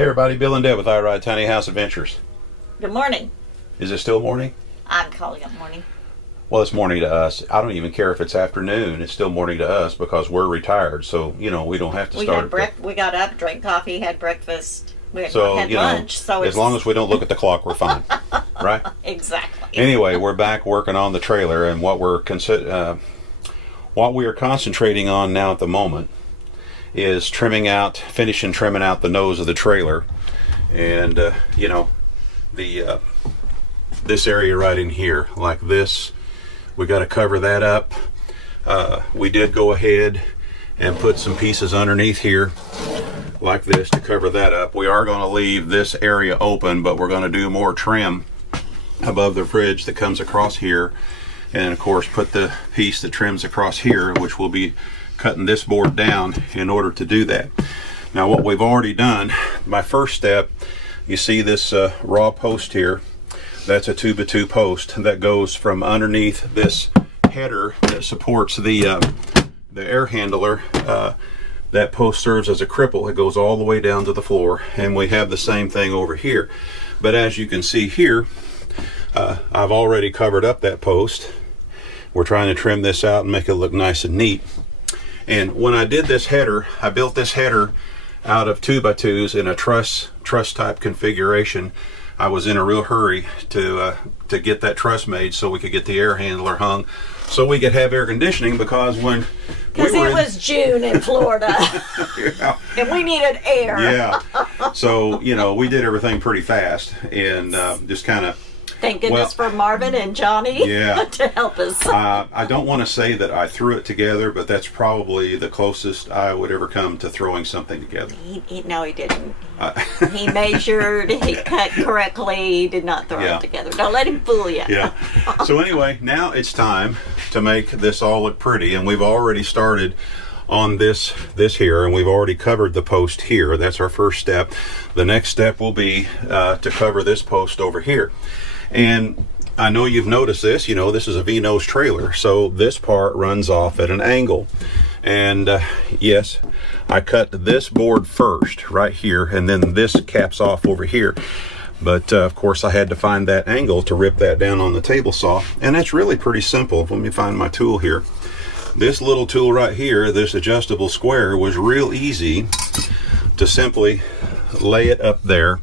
Hey everybody, Bill and Deb with iRide Tiny House Adventures. Good morning. Is it still morning? I'm calling it morning. Well, it's morning to us. I don't even care if it's afternoon. It's still morning to us because we're retired. So, we don't have to start. We got up, drank coffee, had breakfast. We had lunch. So as long as we don't look at the clock, we're fine. Right? Exactly. Anyway, we're back working on the trailer, and what we are concentrating on now at the moment is finishing trimming out the nose of the trailer, and this area right in here, like this, we got to cover that up. We did go ahead and put some pieces underneath here like this to cover that up. We are going to leave this area open, but we're going to do more trim above the bridge that comes across here, and of course put the piece that trims across here, which will be cutting this board down in order to do that. Now what we've already done, my first step, you see this raw post here, that's a 2x2 post that goes from underneath this header that supports the air handler. That post serves as a cripple. It goes all the way down to the floor, and we have the same thing over here. But as you can see here, I've already covered up that post. We're trying to trim this out and make it look nice and neat. And when I did this header, I built this header out of 2x2s in a truss type configuration. I was in a real hurry to get that truss made so we could get the air handler hung, so we could have air conditioning, because it was June in Florida. Yeah. And we needed air. Yeah. So we did everything pretty fast, and just kind of. Thank goodness for Marvin and Johnny, yeah, to help us. I don't want to say that I threw it together, but that's probably the closest I would ever come to throwing something together. No, he didn't. He measured, he cut correctly, he did not throw it together. Don't let him fool you. Yeah. So anyway, now it's time to make this all look pretty, and we've already started on this here, and we've already covered the post here. That's our first step. The next step will be to cover this post over here. And I know you've noticed this, this is a V-nose trailer, so this part runs off at an angle. And yes, I cut this board first right here, and then this caps off over here. But of course I had to find that angle to rip that down on the table saw, and that's really pretty simple. Let me find my tool here. This little tool right here, this adjustable square, was real easy to simply lay it up there.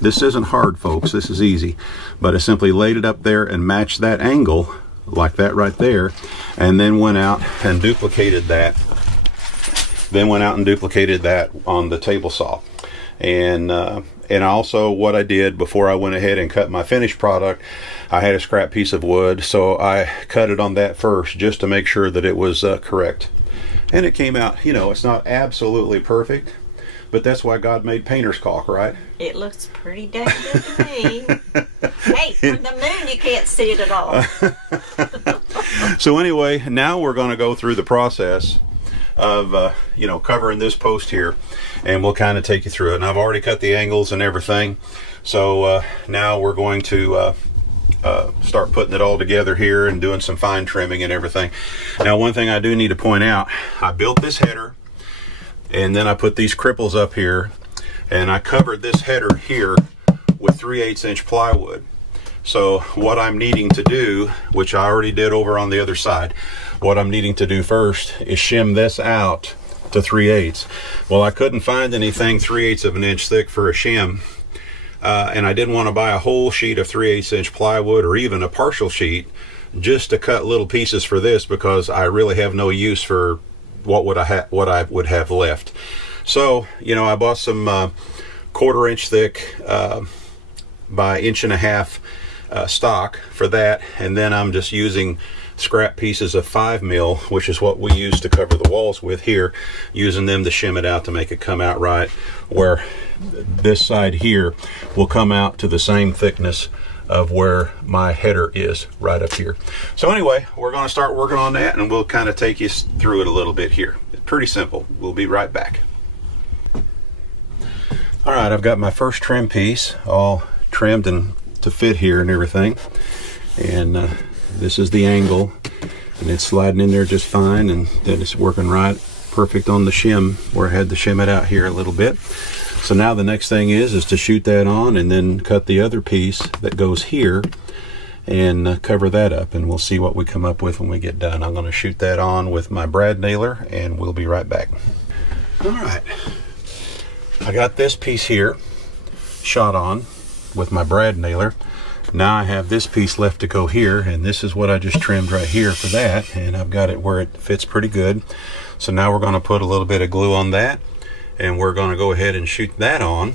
This isn't hard, folks, this is easy, but I simply laid it up there and matched that angle like that right there, and then went out and duplicated that on the table saw. And also what I did before I went ahead and cut my finished product, I had a scrap piece of wood, so I cut it on that first just to make sure that it was correct. And it came out, it's not absolutely perfect, but that's why God made painter's caulk, right? It looks pretty dang good to me. Hey, from the moon you can't see it at all. So anyway, now we're going to go through the process of covering this post here, and we'll kind of take you through it. And I've already cut the angles and everything, so now we're going to start putting it all together here and doing some fine trimming and everything. Now, one thing I do need to point out, I built this header, and then I put these cripples up here, and I covered this header here with 3/8 inch plywood. So what I'm needing to do, which I already did over on the other side, what I'm needing to do first is shim this out to 3/8. Well, I couldn't find anything 3/8 of an inch thick for a shim, and I didn't want to buy a whole sheet of 3/8 inch plywood or even a partial sheet just to cut little pieces for this, because I really have no use for what I would have left. So I bought some 1/4 inch thick by 1.5 inch stock for that, and then I'm just using scrap pieces of 5 mil, which is what we use to cover the walls with here, using them to shim it out to make it come out right, where this side here will come out to the same thickness of where my header is, right up here. So anyway, we're going to start working on that, and we'll kind of take you through it a little bit here. It's pretty simple. We'll be right back. All right, I've got my first trim piece all trimmed and to fit here and everything, and this is the angle, and it's sliding in there just fine, and then it's working right perfect on the shim where I had to shim it out here a little bit. So now the next thing is to shoot that on and then cut the other piece that goes here and cover that up, and we'll see what we come up with when we get done. I'm going to shoot that on with my brad nailer and we'll be right back. All right, I got this piece here shot on with my brad nailer. Now I have this piece left to go here, and this is what I just trimmed right here for that, and I've got it where it fits pretty good. So now we're going to put a little bit of glue on that, and we're going to go ahead and shoot that on.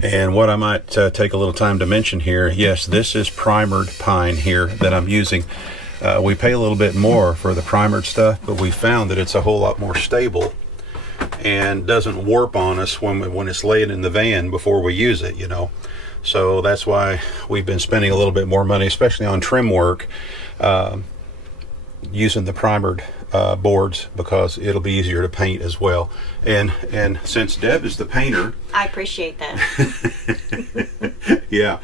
And what I might take a little time to mention here, yes, this is primered pine here that I'm using. We pay a little bit more for the primered stuff, but we found that it's a whole lot more stable and doesn't warp on us when it's laying in the van before we use it, you know. So that's why we've been spending a little bit more money, especially on trim work, using the primered boards, because it'll be easier to paint as well. And since Deb is the painter, I appreciate that. yeah,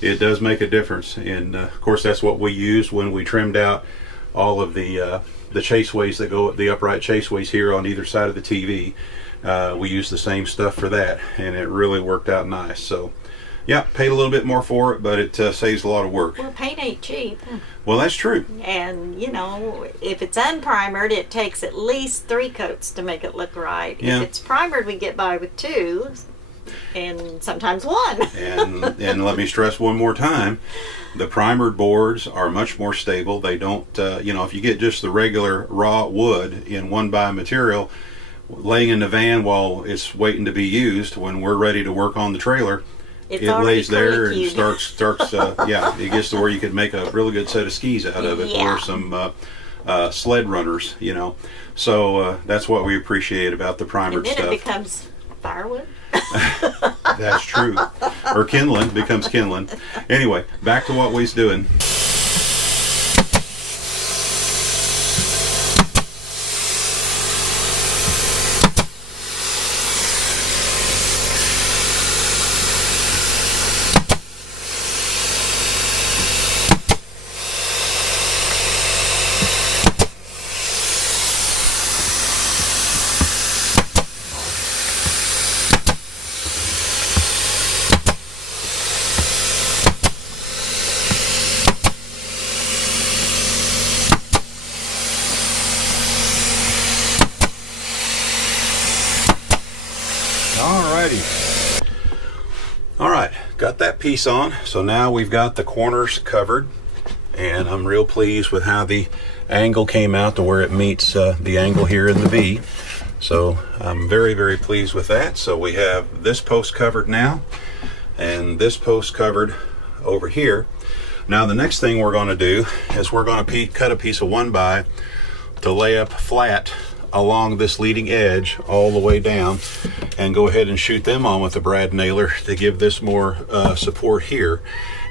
it does make a difference. And of course, that's what we used when we trimmed out all of the chaseways that go, the upright chaseways here on either side of the TV. We used the same stuff for that, and it really worked out nice. So yeah, paid a little bit more for it, but it saves a lot of work. Well, paint ain't cheap. Well, that's true. And, you know, if it's unprimered, it takes at least 3 coats to make it look right. Yeah. If it's primered, we get by with 2, and sometimes 1. and let me stress one more time, the primered boards are much more stable. They don't, you know, if you get just the regular raw wood in 1-by material, laying in the van while it's waiting to be used, when we're ready to work on the trailer, It's it lays there and curlicued. starts yeah, it gets to where you could make a really good set of skis out of it, Yeah. or some sled runners, you know. So that's what we appreciate about the And primered then stuff. it becomes firewood. That's true. Or kindling, becomes kindling. Anyway, back to what we's doing. Alrighty. Alright, got that piece on. So now we've got the corners covered, and I'm real pleased with how the angle came out to where it meets the angle here in the V. So I'm very, very pleased with that. So we have this post covered now, and this post covered over here. Now the next thing we're going to do is we're going to cut a piece of 1-by to lay up flat along this leading edge all the way down, and go ahead and shoot them on with a brad nailer to give this more support here,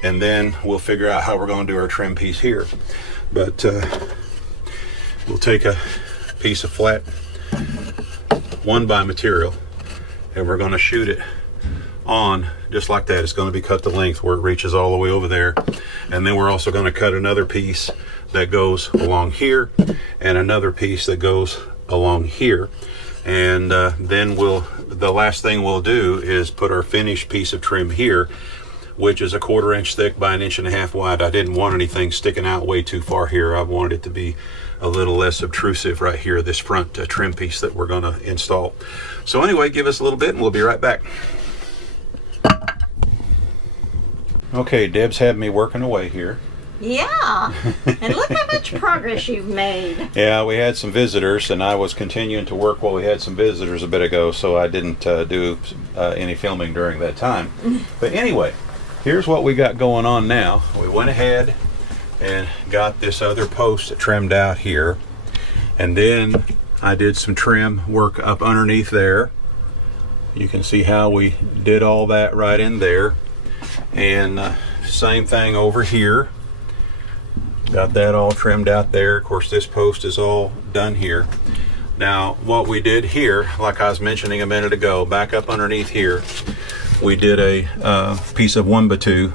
and then we'll figure out how we're going to do our trim piece here. But we'll take a piece of flat 1-by material, and we're going to shoot it on just like that. It's going to be cut to length where it reaches all the way over there, and then we're also going to cut another piece that goes along here and another piece that goes along here, and then the last thing we'll do is put our finished piece of trim here, which is a 1/4 inch thick by 1.5 inches wide. I didn't want anything sticking out way too far here. I wanted it to be a little less obtrusive right here, this front trim piece that we're going to install. So anyway, give us a little bit and we'll be right back. Okay, Deb's had me working away here. Yeah. And look how much progress you've made. Yeah, we had some visitors, and I was continuing to work while we had some visitors a bit ago, so I didn't do any filming during that time. But anyway, here's what we got going on now. We went ahead and got this other post trimmed out here, and then I did some trim work up underneath there. You can see how we did all that right in there, and same thing over here. Got that all trimmed out there. Of course, this post is all done here. Now, what we did here, like I was mentioning a minute ago, back up underneath here, we did a piece of 1x2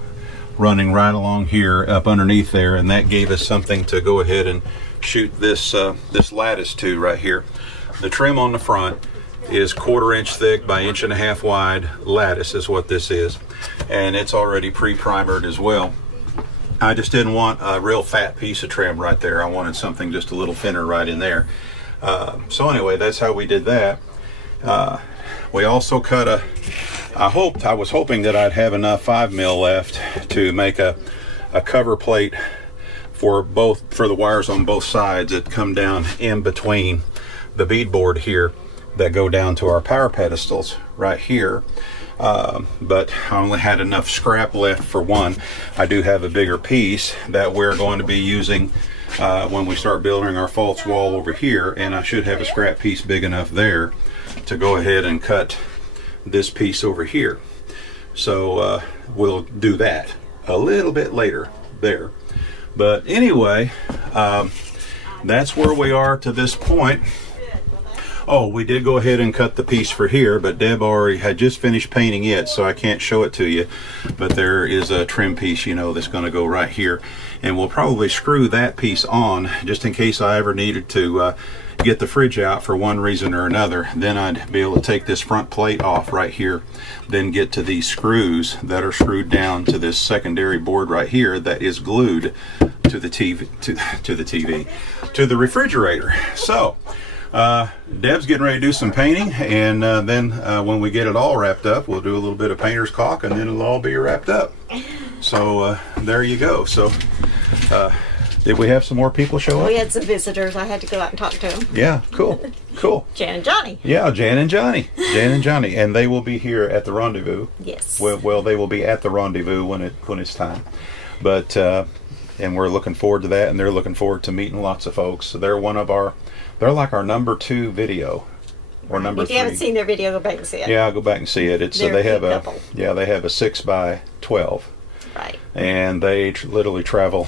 running right along here up underneath there, and that gave us something to go ahead and shoot this this lattice to right here. The trim on the front is 1/4 inch thick by 1.5 inch wide lattice is what this is, and it's already pre-primered as well. I just didn't want a real fat piece of trim right there. I wanted something just a little thinner right in there. So anyway, that's how we did that. We also cut I was hoping that I'd have enough 5mm left to make a cover plate for the wires on both sides that come down in between the beadboard here that go down to our power pedestals right here. But I only had enough scrap left for one. I do have a bigger piece that we're going to be using when we start building our false wall over here, and I should have a scrap piece big enough there to go ahead and cut this piece over here. So we'll do that a little bit later there. But anyway, that's where we are to this point. Oh, we did go ahead and cut the piece for here, but Deb already had just finished painting it, so I can't show it to you. But there is a trim piece, you know, that's going to go right here. And we'll probably screw that piece on just in case I ever needed to get the fridge out for one reason or another. Then I'd be able to take this front plate off right here, then get to these screws that are screwed down to this secondary board right here that is glued to the TV, to the refrigerator. So Deb's getting ready to do some painting, and then when we get it all wrapped up, we'll do a little bit of painter's caulk, and then it'll all be wrapped up. So there you go. So did we have some more people show up? We had some visitors. I had to go out and talk to them. Yeah, cool. Jan and Johnny. Yeah, Jan and Johnny, and they will be here at the rendezvous. Yes. Well, they will be at the rendezvous when it's time. But and we're looking forward to that, and they're looking forward to meeting lots of folks. So they're like our number 2 video, or number 3. If you haven't seen their video, go back and see it. Yeah, I'll go back and see it. It's they have a couple. Yeah, they have a 6x12. Right. And they literally travel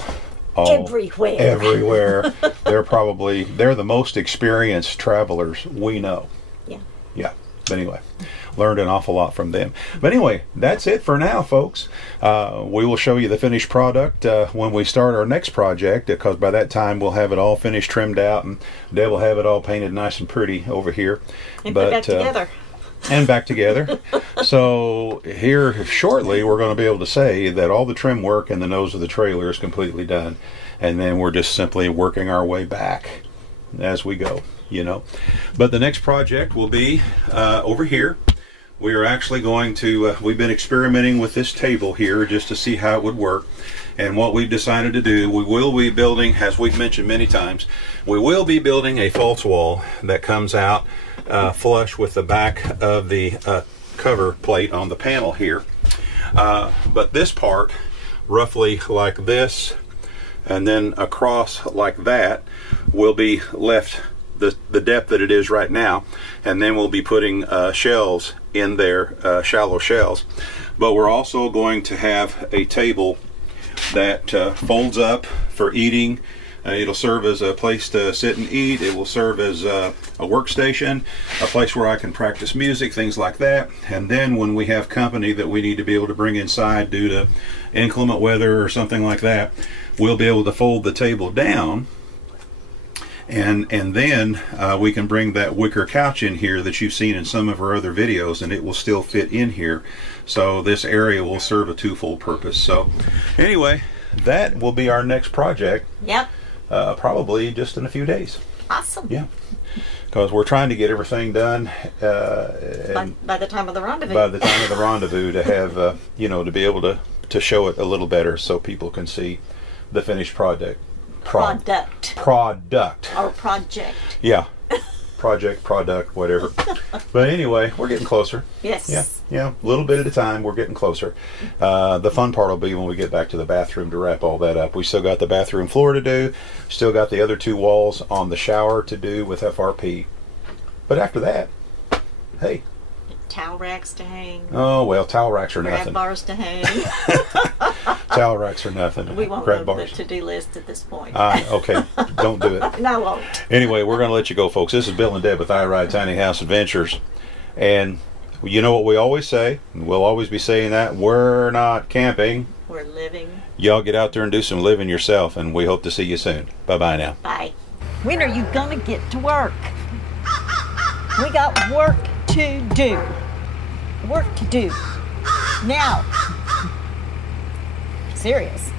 everywhere. They're the most experienced travelers we know. Yeah. But anyway, learned an awful lot from them. But anyway, that's it for now, folks. We will show you the finished product when we start our next project, because by that time we'll have it all finished, trimmed out, and Deb will have it all painted nice and pretty over here. And put back together. And back together. So here shortly we're going to be able to say that all the trim work and the nose of the trailer is completely done, and then we're just simply working our way back as we go, you know. But the next project will be over here. We are actually going to we've been experimenting with this table here just to see how it would work, and what we've decided to do, we will be building, as we've mentioned many times, we will be building a false wall that comes out flush with the back of the cover plate on the panel here. But this part, roughly like this, and then across like that, will be left the depth that it is right now, and then we'll be putting shelves in there, shallow shelves. But we're also going to have a table that folds up for eating. It'll serve as a place to sit and eat. It will serve as a workstation, a place where I can practice music, things like that. And then when we have company that we need to be able to bring inside due to inclement weather or something like that, we'll be able to fold the table down, and then we can bring that wicker couch in here that you've seen in some of our other videos, and it will still fit in here. So this area will serve a twofold purpose. So anyway, that will be our next project. Yep. Probably just in a few days. Awesome. Yeah, because we're trying to get everything done by the time of the rendezvous. By the time of the rendezvous, to have you know, to be able to show it a little better so people can see the finished product. Product. Or project. Yeah. Product, whatever. But anyway, we're getting closer. Yes. Yeah, a little bit at a time, we're getting closer. The fun part will be when we get back to the bathroom to wrap all that up. We still got the bathroom floor to do, still got the other 2 walls on the shower to do with FRP. But after that, hey. Towel racks to hang. Oh, well, towel racks are nothing. Grab bars to hang. Towel racks are nothing. We won't grab go bars. to the to-do list at this point. Okay, don't do it. No, I won't. Anyway, we're going to let you go, folks. This is Bill and Deb with I Ride Tiny House Adventures. And you know what we always say, and we'll always be saying that, we're not camping. We're living. Y'all get out there and do some living yourself, and we hope to see you soon. Bye-bye now. Bye. When are you going to get to work? We got work to do. Work to do. Now. Serious.